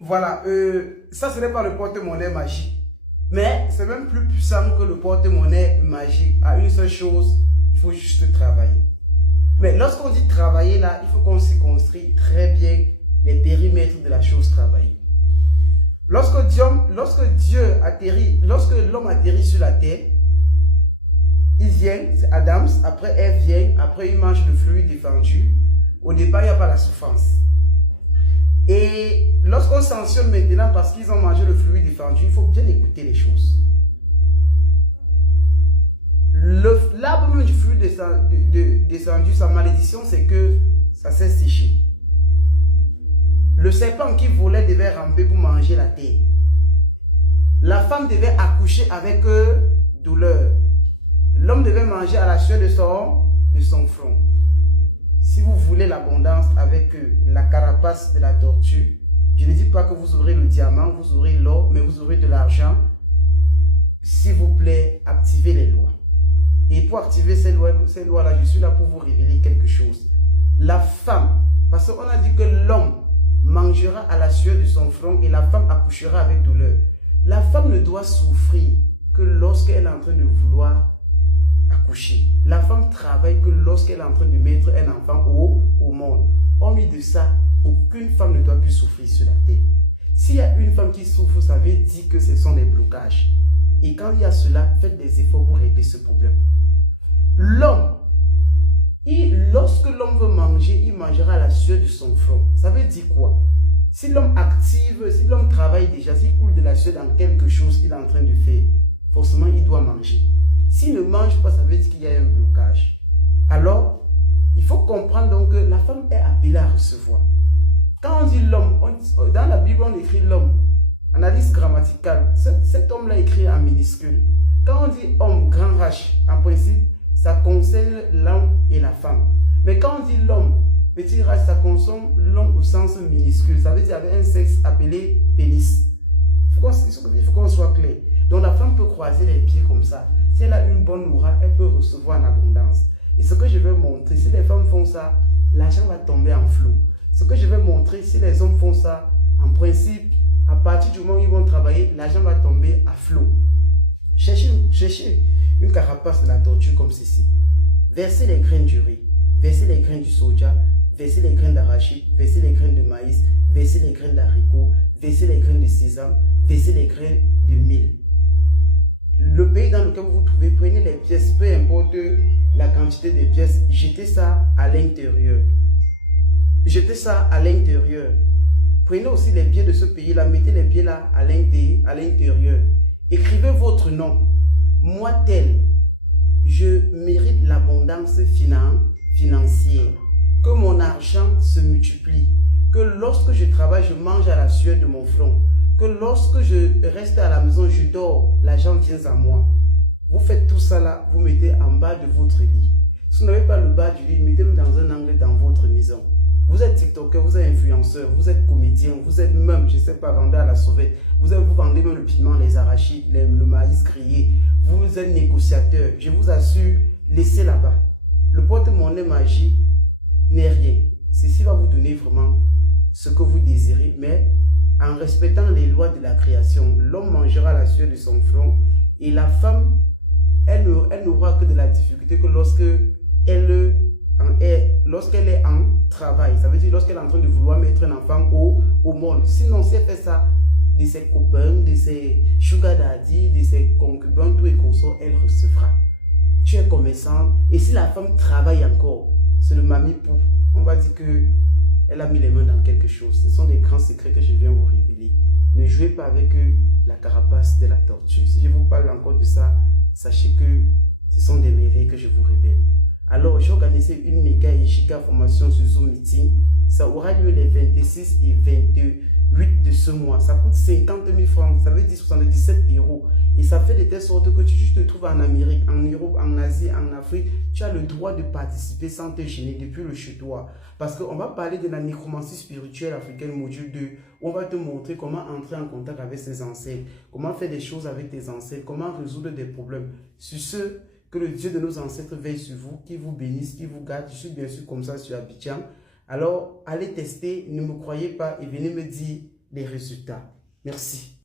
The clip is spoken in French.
Voilà, ça ce n'est pas le porte-monnaie magique. Mais c'est même plus puissant que le porte-monnaie magique. À une seule chose, il faut juste travailler. Mais lorsqu'on dit travailler là, il faut qu'on se construise très bien les périmètres de la chose travailler. Lorsque l'homme atterrit sur la terre, il vient, c'est Adams, après Ève vient, après il mange le fruit défendu. Au départ, il n'y a pas la souffrance. Et lorsqu'on sanctionne maintenant parce qu'ils ont mangé le fruit défendu, il faut bien écouter les choses. L'arbre du fruit descendu, sa malédiction, c'est que ça s'est séché. Le serpent qui volait devait ramper pour manger la terre. La femme devait accoucher avec douleur. L'homme devait manger à la sueur de son front. Si vous voulez l'abondance avec la carapace de la tortue, je ne dis pas que vous aurez le diamant, vous aurez l'or, mais vous aurez de l'argent. S'il vous plaît, activez les lois. Et pour activer ces lois-là, je suis là pour vous révéler quelque chose. La femme, parce qu'on a dit que l'homme mangera à la sueur de son front et la femme accouchera avec douleur. La femme ne doit souffrir que lorsqu'elle est en train de vouloir accoucher. La femme travaille que lorsqu'elle est en train de mettre un enfant au monde. Hormis de ça, aucune femme ne doit plus souffrir sur la terre. S'il y a une femme qui souffre, ça veut dire que ce sont des blocages. Et quand il y a cela, faites des efforts pour régler ce problème. L'homme, lorsque l'homme veut manger, il mangera à la sueur de son front. Ça veut dire quoi? Si l'homme active, si l'homme travaille déjà, s'il coule de la sueur dans quelque chose qu'il est en train de faire, forcément il doit manger. S'il ne mange pas, ça veut dire qu'il y a un blocage. Alors, il faut comprendre donc que la femme est appelée à recevoir. Quand on dit l'homme, dans la Bible on écrit l'homme, analyse grammaticale, cet homme-là écrit en minuscule. Quand on dit homme, grand H, en principe, ça concerne l'homme et la femme. Mais quand on dit l'homme, petit H, ça concerne l'homme au sens minuscule. Ça veut dire avec un sexe appelé pénis. Il faut qu'on soit clair. Donc la femme peut croiser les pieds comme ça. Si elle a une bonne morale, elle peut recevoir en abondance. Et ce que je vais montrer, si les femmes font ça, l'argent va tomber en flot. Ce que je vais montrer, si les hommes font ça, en principe, à partir du moment où ils vont travailler, l'argent va tomber à flot. Cherchez une carapace de la tortue comme ceci. Versez les graines du riz, versez les graines du soja, versez les graines d'arachide, versez les graines de maïs, versez les graines d'haricots, versez les graines de sésame, versez les graines de mil. Le pays dans lequel vous vous trouvez, prenez les pièces, peu importe la quantité de pièces, jetez ça à l'intérieur. Jetez ça à l'intérieur. Prenez aussi les billets de ce pays-là, mettez les billets là à l'intérieur. Écrivez votre nom. Moi tel, je mérite l'abondance financière. Que mon argent se multiplie. Que lorsque je travaille, je mange à la sueur de mon front. Que lorsque je reste à la maison, je dors, l'argent vient à moi. Vous faites tout ça là, vous mettez en bas de votre lit. Si vous n'avez pas le bas du lit, mettez-le dans un angle dans votre maison. Vous êtes tiktoker, vous êtes influenceur, vous êtes comédien, vous êtes même, je ne sais pas, vendeur à la sauvette. Vous vendez même le piment, les arachides, le maïs grillé. Vous êtes négociateur. Je vous assure, laissez là-bas. Le porte-monnaie magique n'est rien. Ceci va vous donner vraiment ce que vous désirez, mais en respectant les lois de la création. L'homme mangera la sueur de son front et la femme, elle n'aura que de la difficulté que lorsqu'elle est en travail. Ça veut dire lorsqu'elle est en train de vouloir mettre un enfant au monde. Sinon, si elle fait ça de ses copains, de ses sugar daddy, de ses concubins, tout et consorts, elle recevra. Tu es commerçant et si la femme travaille encore, c'est le mamie-pou. On va dire que elle a mis les mains dans quelque chose. Ce sont des grands secrets que je viens vous révéler. Ne jouez pas avec la carapace de la tortue. Si je vous parle encore de ça, sachez que ce sont des merveilles que je vous révèle. Alors, j'ai organisé une méga et giga formation sur Zoom Meeting. Ça aura lieu les 26 et 28 de ce mois. Ça coûte 50 000 francs. Ça veut dire 77 €. Et ça fait de telle sorte que tu te trouves en Amérique, en Europe, en Asie, en Afrique. Tu as le droit de participer sans te gêner depuis le chez toi. Parce qu'on va parler de la nécromancie spirituelle africaine module 2. Où on va te montrer comment entrer en contact avec ses ancêtres. Comment faire des choses avec tes ancêtres. Comment résoudre des problèmes. Sur ce, que le Dieu de nos ancêtres veille sur vous, qui vous bénisse, qui vous garde. Je suis bien sûr comme ça sur Abidjan. Alors, allez tester, ne me croyez pas et venez me dire des résultats. Merci.